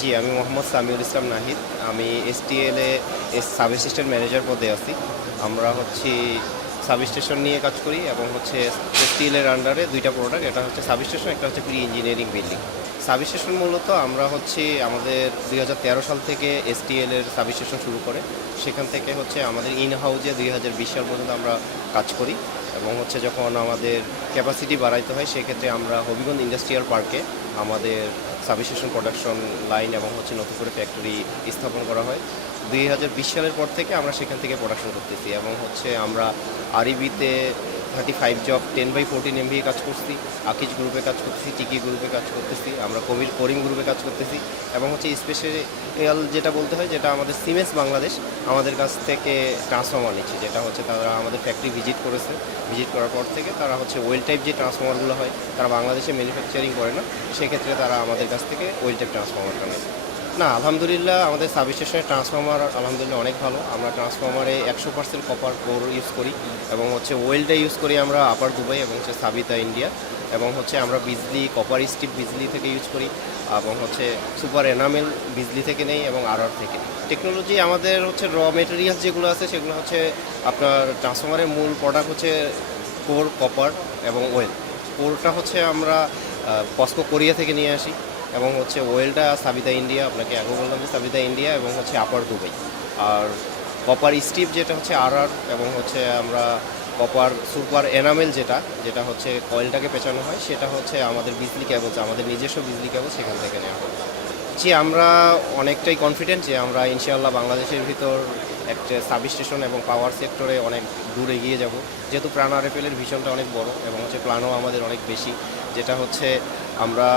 জি, আমি মোহাম্মদ সামিউল ইসলাম নাহিদ। আমি এসটিএল-এ sub assistant manager পদে আছি। আমরা সাবস্টেশন নিয়ে কাজ করি এবং এসটিএল-এর আন্ডারে ২ টা প্রোডাক্ট। একটা হচ্ছে সাবস্টেশন, একটা হচ্ছে প্রি ইঞ্জিনিয়ারিং বিল্ডিং। সাবস্টেশন মূলত আমরা আমাদের ২০১৩ সাল থেকে এসটিএল-এর সাবস্টেশন শুরু করে। সেখান থেকে আমাদের ইন হাউজে ২০২০ সাল পর্যন্ত আমরা কাজ করি এবং যখন আমাদের ক্যাপাসিটি বাড়াইতে হয় সেক্ষেত্রে আমরা হবিগঞ্জ ইন্ডাস্ট্রিয়াল পার্কে আমাদের সাবস্টেশন প্রোডাকশন লাইন এবং নতুন করে ফ্যাক্টরি স্থাপন করা হয়। ২০২০ সালের পর থেকে আমরা সেখান থেকে প্রোডাকশন করতেছি এবং আমরা আরইবিতে 35 জব 10/14 এমভিএ কাজ করছি, আকিজ গ্রুপে কাজ করতেছি, টিকি গ্রুপে কাজ করতেছি, আমরা করিম গ্রুপে কাজ করতেছি এবং স্পেশাল যেটা বলতে হয় যেটা আমাদের সিমেন্স বাংলাদেশ আমাদের কাছ থেকে ট্রান্সফর্মার নিচ্ছে, যেটা তারা আমাদের ফ্যাক্টরি ভিজিট করার পর থেকে তারা ওয়েল টাইপ যে ট্রান্সফর্মারগুলো হয় তারা বাংলাদেশে ম্যানুফ্যাকচারিং করে না, সেক্ষেত্রে তারা আমাদের কাছ থেকে ওয়েল টাইপ ট্রান্সফর্মারটা নেয়। না, আলহামদুলিল্লাহ আমাদের সাবস্টেশনের ট্রান্সফর্মার আলহামদুলিল্লাহ অনেক ভালো। আমরা ট্রান্সফর্মারে 100% কপার কোর ইউজ করি এবং ওয়েলটা ইউজ করি আমরা আপার দুবাই এবং সাবিতা ইন্ডিয়া এবং আমরা বিজলি কপার স্টিপ বিজলি থেকে ইউজ করি এবং সুপার এনামেল বিজলি থেকে নেই এবং আর থেকে। টেকনোলজি আমাদের র মেটেরিয়ালস যেগুলো আছে সেগুলো আপনার ট্রান্সফর্মারের মূল প্রোডাক্ট কোর, কপার এবং ওয়েল। কোরটা আমরা পস্কো কোরিয়া থেকে নিয়ে আসি এবং ওয়েলটা সাবিতা ইন্ডিয়া, আপনাকে আগে বললাম যে সাবিতা ইন্ডিয়া এবং আপার দুবাই। আর কপার স্টিপ যেটা আর এবং আমরা কপার সুপার এনামেল যেটা কয়েলটাকে পেঁচানো হয় সেটা আমাদের বিজলি কেবলস, আমাদের নিজস্ব বিজলি কেবল সেখান থেকে নেওয়া হয়। জি, আমরা অনেকটাই কনফিডেন্ট যে আমরা ইনশাআল্লাহ বাংলাদেশের ভিতর একটা সাবস্টেশন এবং পাওয়ার সেক্টরে অনেক দূর এগিয়ে যাব, যেহেতু প্রাণ আরএফএল-এর ভিশনটা অনেক বড় এবং প্ল্যানও আমাদের অনেক বেশি, যেটা আমরা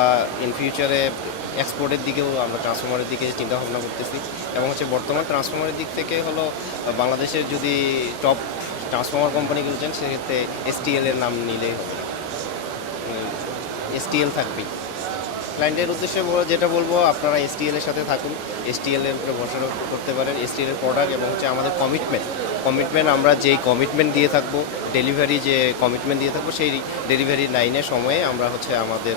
ইন ফিউচারে এক্সপোর্টের দিকেও আমরা ট্রান্সফর্মারের দিকে চিন্তা ভাবনা করতেছি এবং বর্তমান ট্রান্সফর্মারের দিক থেকে বাংলাদেশের যদি টপ ট্রান্সফর্মার কোম্পানিগুলো চান সেক্ষেত্রে এসটিএল-এর নাম নিলে এসটিএল থাকবেই। ক্লায়েন্টের উদ্দেশ্যে যেটা বলবো, আপনারা এসটিএল-এর সাথে থাকুন, এসটিএল-এর উপরে ভরসা করতে পারেন। এসটিএল-এর প্রোডাক্ট এবং আমাদের কমিটমেন্ট আমরা যেই কমিটমেন্ট দিয়ে থাকবো, ডেলিভারি যে কমিটমেন্ট দিয়ে থাকবো সেই ডেলিভারি লাইনের সময়ে আমরা আমাদের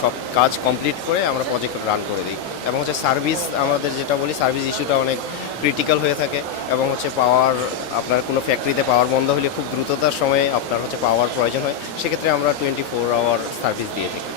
সব কাজ কমপ্লিট করে আমরা প্রজেক্ট রান করে দিই এবং সার্ভিস আমাদের যেটা বলি সার্ভিস ইস্যুটা অনেক ক্রিটিক্যাল হয়ে থাকে এবং পাওয়ার আপনার কোনো ফ্যাক্টরিতে পাওয়ার বন্ধ হলে খুব দ্রুততার সময়ে আপনার পাওয়ার প্রয়োজন হয়, সেক্ষেত্রে আমরা 24 আওয়ার সার্ভিস দিয়ে থাকি।